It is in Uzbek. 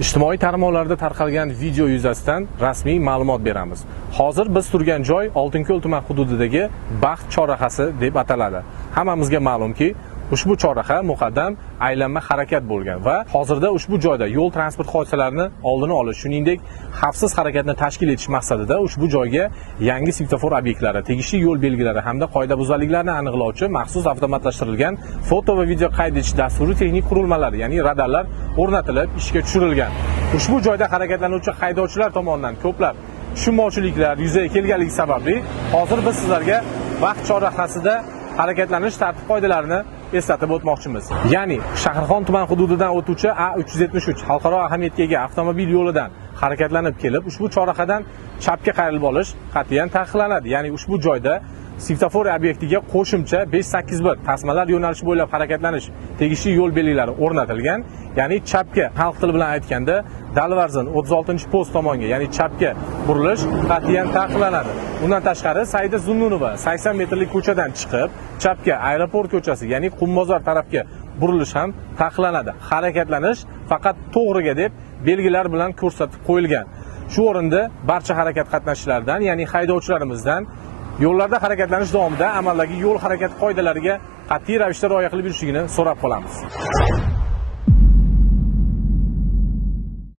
Ijtimoiy tarmoqlarda tarqalgan video yuzasidan rasmiy ma'lumot beramiz. Hozir biz turgan joy Oltinko'l tuman hududidagi Baxt chorrahasi deb ataladi. Hammamizga ma'lumki, ushbu chorraha muqaddam aylanma harakat bo'lgan va hozirda ushbu joyda yo'l transport hodisalarini oldini olish, shuningdek, xavfsiz harakatni tashkil etish maqsadida ushbu joyga yangi svetofor obyektlari, tegishli yo'l belgilari hamda qoidabuzarliklarni aniqlovchi maxsus avtomatlashtirilgan foto va video qayd etish dasturi texnik qurilmalari, ya'ni radarlar o'rnatilib, ishga tushirilgan. Ushbu joyda harakatlanuvchi haydovchilar tomonidan ko'plab tushunmovchiliklar yuzaga kelganligi sababli hozir biz sizlarga Baxt chorrahasida harakatlanish tartib qoidalarini eslatib o'tmoqchimiz. Ya'ni Shahrixon tuman hududidan o'tuvchi A373 xalqaro ahamiyatga ega avtomobil yo'lidan harakatlanib kelib, ushbu chorrahadan chapga qayrilib olish qat'iyan taqiqlanadi. Ya'ni ushbu joyda svetofor obyektiga qo'shimcha 581 tasmalar yo'nalishi bo'ylab harakatlanish tegishli yo'l belgilari o'rnatilgan. Ya'ni chapga, xalq tili bilan aytganda, Dalvarzin 36-post tomonga, ya'ni chapga burilish qat'iyan taqiqlanadi. Undan tashqari Saida Zunnunova 80 metrlik ko'chadan chiqib, chapga aeroport ko'chasi, ya'ni Qumbozor tarafga burilish ham taqiqlanadi. Harakatlanish faqat to'g'riga deb belgilar bilan ko'rsatib qo'yilgan. Shu o'rinda barcha harakat qatnashchilaridan, ya'ni haydovchilarimizdan yo'llarda harakatlanish davomida amaldagi yo'l harakati qoidalariga qat'iy ravishda rioya qilib yurishligini so'rab qolamiz.